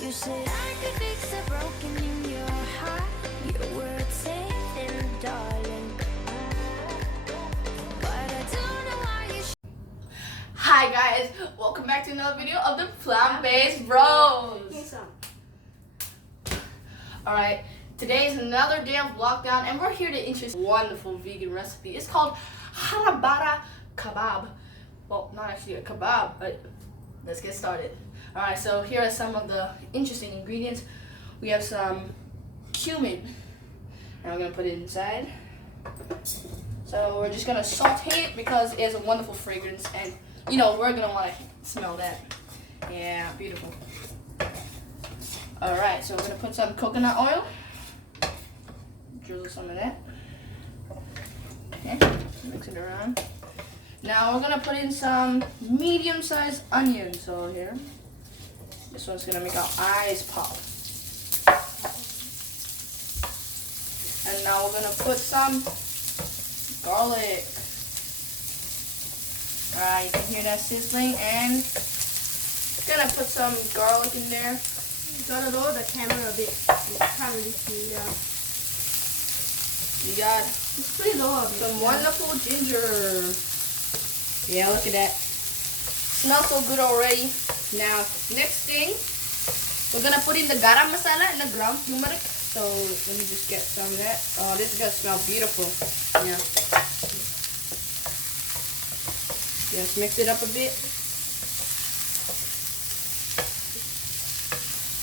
You said I could fix the broken in your heart. Your words saying, darling. But I don't know why you. Hi guys, welcome back to another video of the Plant-Based Bros. Alright, today is another day of lockdown and we're here to introduce a wonderful vegan recipe. It's called Hara Bhara Kebab. Well, not actually a kebab, but let's get started. Alright, so here are some of the interesting ingredients. We have some cumin, and we're going to put it inside. So we're just going to saute it because it has a wonderful fragrance, and you know, we're going to want to smell that. Yeah, beautiful. Alright, so we're going to put some coconut oil. Drizzle some of that. Okay, mix it around. Now we're going to put in some medium-sized onions. So here, this one's going to make our eyes pop. And now we're going to put some garlic. Alright, you can hear that sizzling, and gonna put some garlic in there. Gotta lower the camera a bit. You can't really see. You got It's pretty low. some wonderful ginger. Yeah, look at that. Smells so good already. Now, next thing, we're gonna put in the garam masala and the ground turmeric. So let me just get some of that. Oh, this is gonna smell beautiful. Yeah. Just mix it up a bit.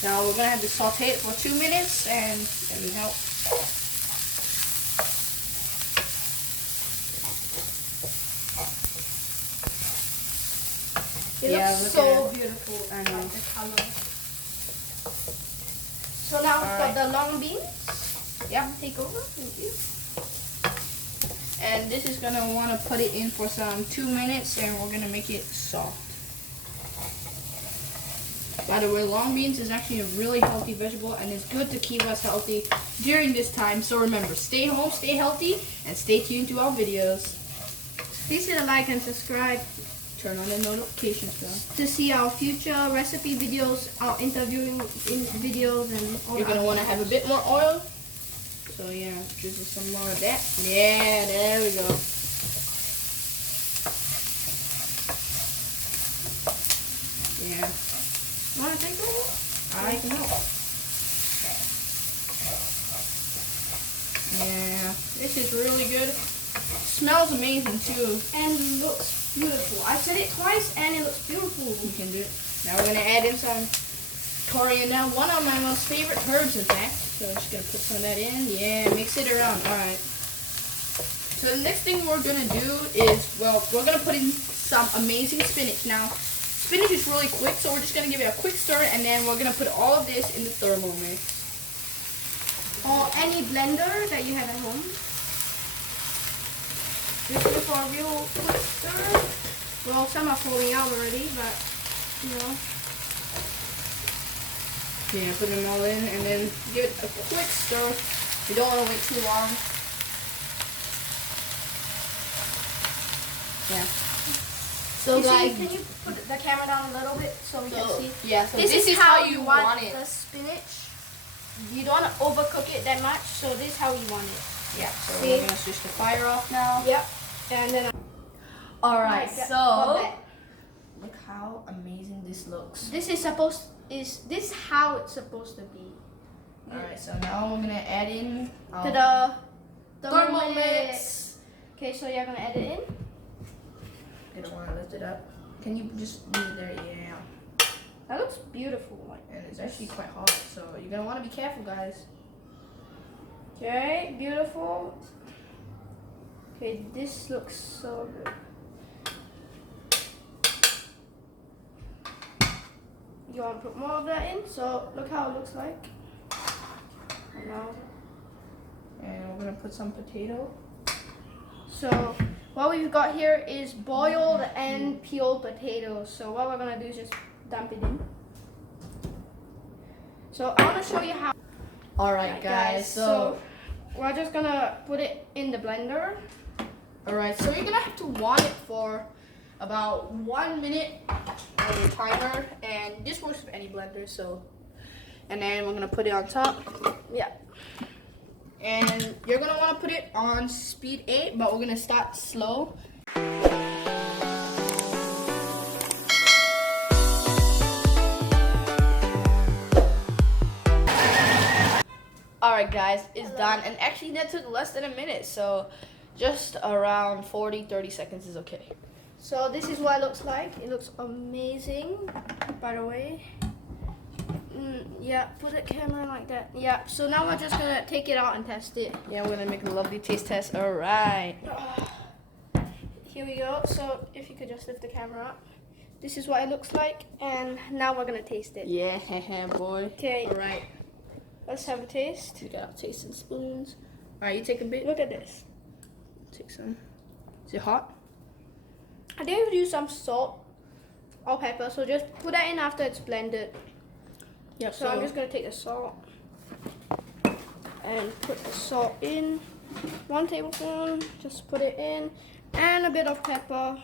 Now we're gonna have to saute it for 2 minutes and help. It looks so beautiful. I know. The color. So now we've got the long beans. Yeah. Take over. Thank you. And this is gonna want to put it in for some 2 minutes, and we're gonna make it soft. By the way, long beans is actually a really healthy vegetable, and it's good to keep us healthy during this time. So remember, stay home, stay healthy, and stay tuned to our videos. Please hit a like and subscribe Turn on the notifications bell. to see our future recipe videos, our interviewing videos, and all You're gonna want to have a bit more oil. So yeah, drizzle some more of that. Yeah, there we go. Yeah. Want to take over? I can help. Yeah, this is really good. Smells amazing too. And looks beautiful. I said it twice and it looks beautiful. You can do it. Now we're gonna add in some coriander, one of my most favorite herbs, in fact. So I'm just gonna put some of that in. Yeah, mix it around. All right. So the next thing we're gonna do is, well, we're gonna put in some amazing spinach. Now, spinach is really quick, so we're just gonna give it a quick stir, and then we're gonna put all of this in the Thermomix. Or any blender that you have at home. Just go for a real quick stir. Well, some are falling out already, but you know. Yeah, put them all in, and then give it a quick stir. You don't want to wait too long. Yeah. So guys, can you put the camera down a little bit so we can see? Yeah, so This is how you want it. The spinach. You don't want to overcook it that much, so this is how you want it. Yeah, so See? we're gonna switch the fire off now. Yep. And then. Alright, Yeah, so look how amazing this looks. This is how it's supposed to be. Alright, so now we're gonna add in To the Thermomix. Okay, so you're gonna add it in. You don't want to lift it up. Can you just leave it there? Yeah. That looks beautiful. And it's actually quite hot, so you're gonna want to be careful, guys. Okay, beautiful. Okay, this looks so good. You want to put more of that in? So look how it looks like. And now, And we're gonna put some potato. so what we've got here is boiled and peeled potatoes. So what we're gonna do is just dump it in. So I want to show you how. Alright, guys, so we're just gonna put it in the blender. alright, so you're gonna have to want it for about 1 minute on your timer, and this works with any blender, so and then we're gonna put it on top. Yeah. And you're gonna want to put it on speed 8, but we're gonna start slow. Alright guys, it's done, and actually that took less than a minute, so just around 40-30 seconds is okay. So this is what it looks like. It looks amazing, by the way. Yeah, put the camera like that. Yeah, so now we're just gonna take it out and test it. Yeah, we're gonna make a lovely taste test. Alright. Here we go. So if you could just lift the camera up. This is what it looks like, and now we're gonna taste it. Yeah, boy. Okay. Alright. Let's have a taste. We got our tasting spoons. Alright, you take a bit. Look at this. Take some. Is it hot? I think we use some salt or pepper, so just put that in after it's blended. Yep, So I'm just gonna take the salt and put the salt in. 1 tablespoon, just put it in, and a bit of pepper.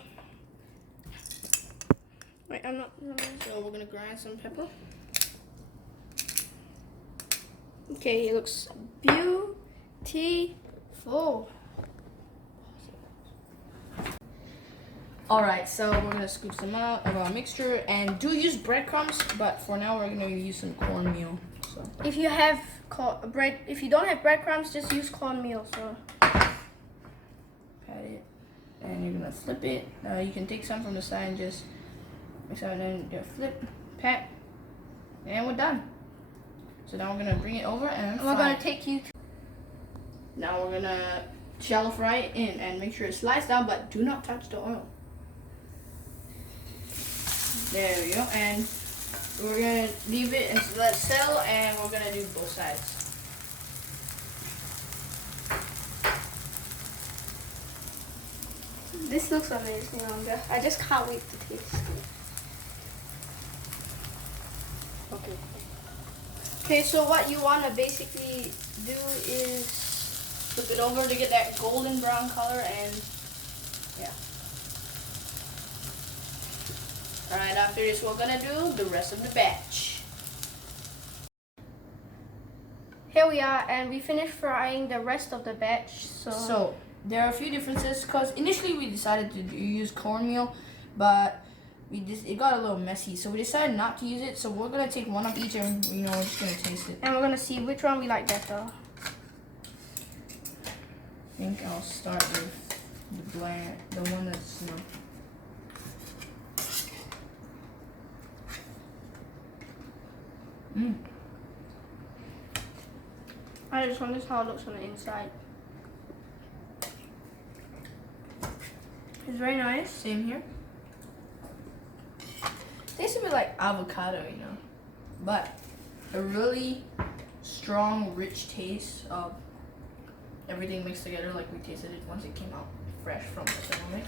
Wait, I'm not. So we're gonna grind some pepper. Okay, it looks beautiful. Alright, so we're gonna scoop some out of our mixture, and do use breadcrumbs, but for now we're gonna use some cornmeal. So If you have if you don't have breadcrumbs, just use cornmeal. So pat it, and you're gonna flip it. You can take some from the side and just mix it, and then you flip, pat, and we're done. So now we're gonna bring it over and we're fry gonna it. take you. Now we're gonna shallow fry it in and make sure it slides down, but do not touch the oil. There we go, and we're gonna leave it and let it settle, and we're gonna do both sides. This looks amazing, Anga. I just can't wait to taste it. Okay. Okay, so what you want to basically do is Flip it over to get that golden brown color, and yeah. Alright, after this we're gonna do the rest of the batch. here we are, and we finished frying the rest of the batch. So there are a few differences, because initially we decided to use cornmeal, but it got a little messy, so we decided not to use it. So we're gonna take one of each, and we're just gonna taste it. and we're gonna see which one we like better. I think I'll start with the one that's I just want this how it looks on the inside. It's very nice. Same here. Tastes a bit like avocado, but a really strong, rich taste of everything mixed together, like we tasted it once it came out fresh from the thermomix.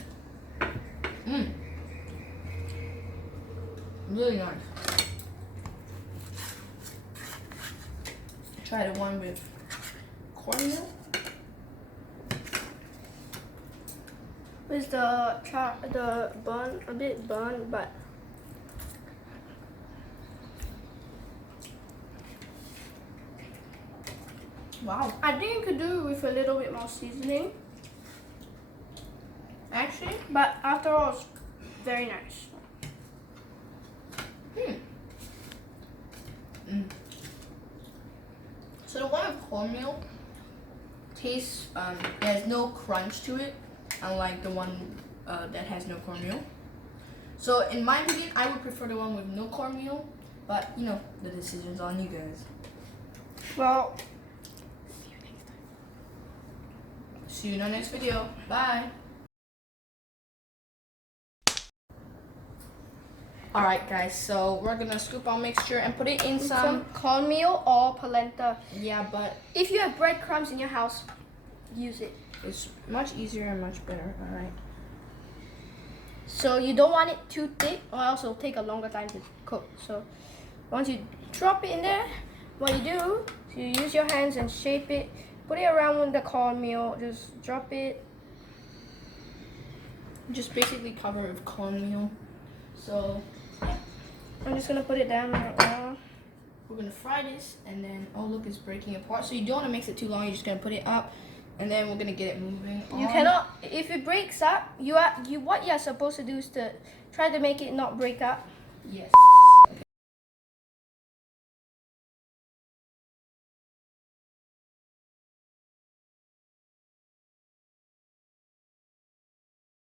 Really nice. Try the one with cornmeal. Is the bun a bit burnt, but Wow. I think you could do it with a little bit more seasoning. Actually, But after all, it's very nice. So the one with cornmeal tastes, it has no crunch to it, unlike the one that has no cornmeal. So in my opinion, I would prefer the one with no cornmeal, but the decision's on you guys. Well, See you in our next video. Bye. Alright guys, so we're gonna scoop our mixture and put it in some cornmeal or polenta. Yeah, but If you have breadcrumbs in your house, use it. it's much easier and much better. Alright. So you don't want it too thick, or else it'll take a longer time to cook. So once you drop it in there, what you do is you use your hands and shape it. Put it around with the cornmeal. Just drop it. Just basically cover it with cornmeal. So I'm just gonna put it down right now. we're gonna fry this, and then oh look, it's breaking apart. So you don't want to mix it too long. You're just gonna put it up, and then we're gonna get it moving. You cannot, if it breaks up, what you're supposed to do is to try to make it not break up. Yes.